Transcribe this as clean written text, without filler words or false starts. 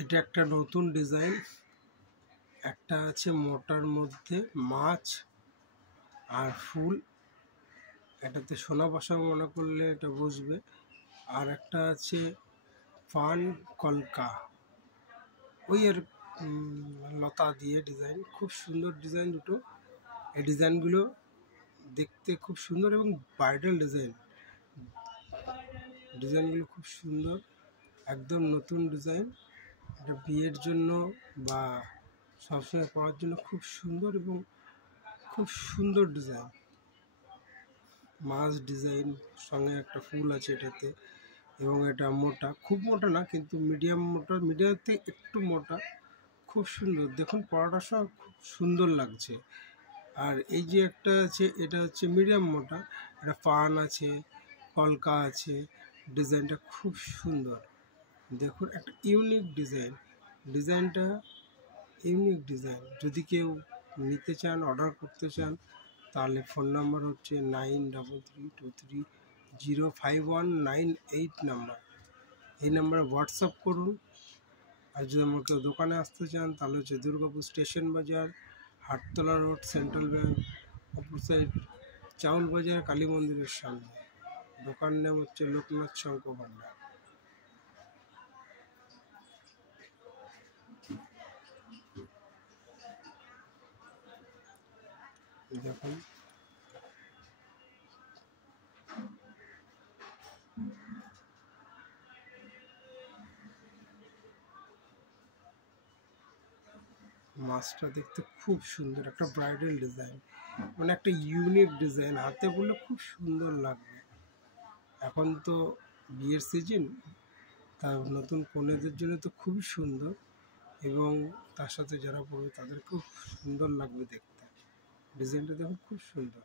এটা একটা নতুন ডিজাইন। একটা আছে মোটার মধ্যে মাছ আর ফুল, এটাতে সোনা বসা মনে করলে এটা বুঝবে। আর একটা আছে পান কলকা, ওই এর লতা দিয়ে ডিজাইন, খুব সুন্দর ডিজাইন দুটো। এই ডিজাইনগুলো দেখতে খুব সুন্দর এবং ব্রাইডাল ডিজাইনগুলো খুব সুন্দর, একদম নতুন ডিজাইন। এটা বিয়ের জন্য বা সবসময় পরার জন্য খুব সুন্দর এবং খুব সুন্দর ডিজাইন। মাছ ডিজাইন সঙ্গে একটা ফুল আছে এটাতে, এবং এটা মোটা, খুব মোটা না কিন্তু মিডিয়াম মোটা, মিডিয়াম থেকে একটু মোটা, খুব সুন্দর। দেখুন পরাটার সময় খুব সুন্দর লাগছে। আর এই যে একটা আছে এটা হচ্ছে মিডিয়াম মোটা, এটা পান আছে, কলকা আছে, ডিজাইনটা খুব সুন্দর। দেখুন একটা ইউনিক ডিজাইনটা ইউনিক ডিজাইন। যদি কেউ নিতে চান, অর্ডার করতে চান, তাহলে ফোন নাম্বার হচ্ছে 9333205198 নাম্বার। এই নাম্বারে হোয়াটসঅ্যাপ করুন। আর যদি আমার কেউ দোকানে আসতে চান তাহলে হচ্ছে দুর্গাপুর স্টেশন বাজার, হাটতলা রোড, সেন্ট্রাল ব্যাংক অপর সাইড, চাউল বাজার, কালী মন্দিরের সামনে। দোকান নাম হচ্ছে লোকনাথ শঙ্খ ভান্ডার। দেখুন মাছটা দেখতে খুব সুন্দর, একটা ব্রাইডাল ডিজাইন, মানে একটা ইউনিক ডিজাইন, হাতে বললে খুব সুন্দর লাগবে। এখন তো বিয়ের সিজন, তার নতুন কনেদের জন্য তো খুবই সুন্দর, এবং তার সাথে যারা পড়বে তাদের খুব সুন্দর লাগবে দেখতে। ডিজাইনটা দেখুন খুব সুন্দর।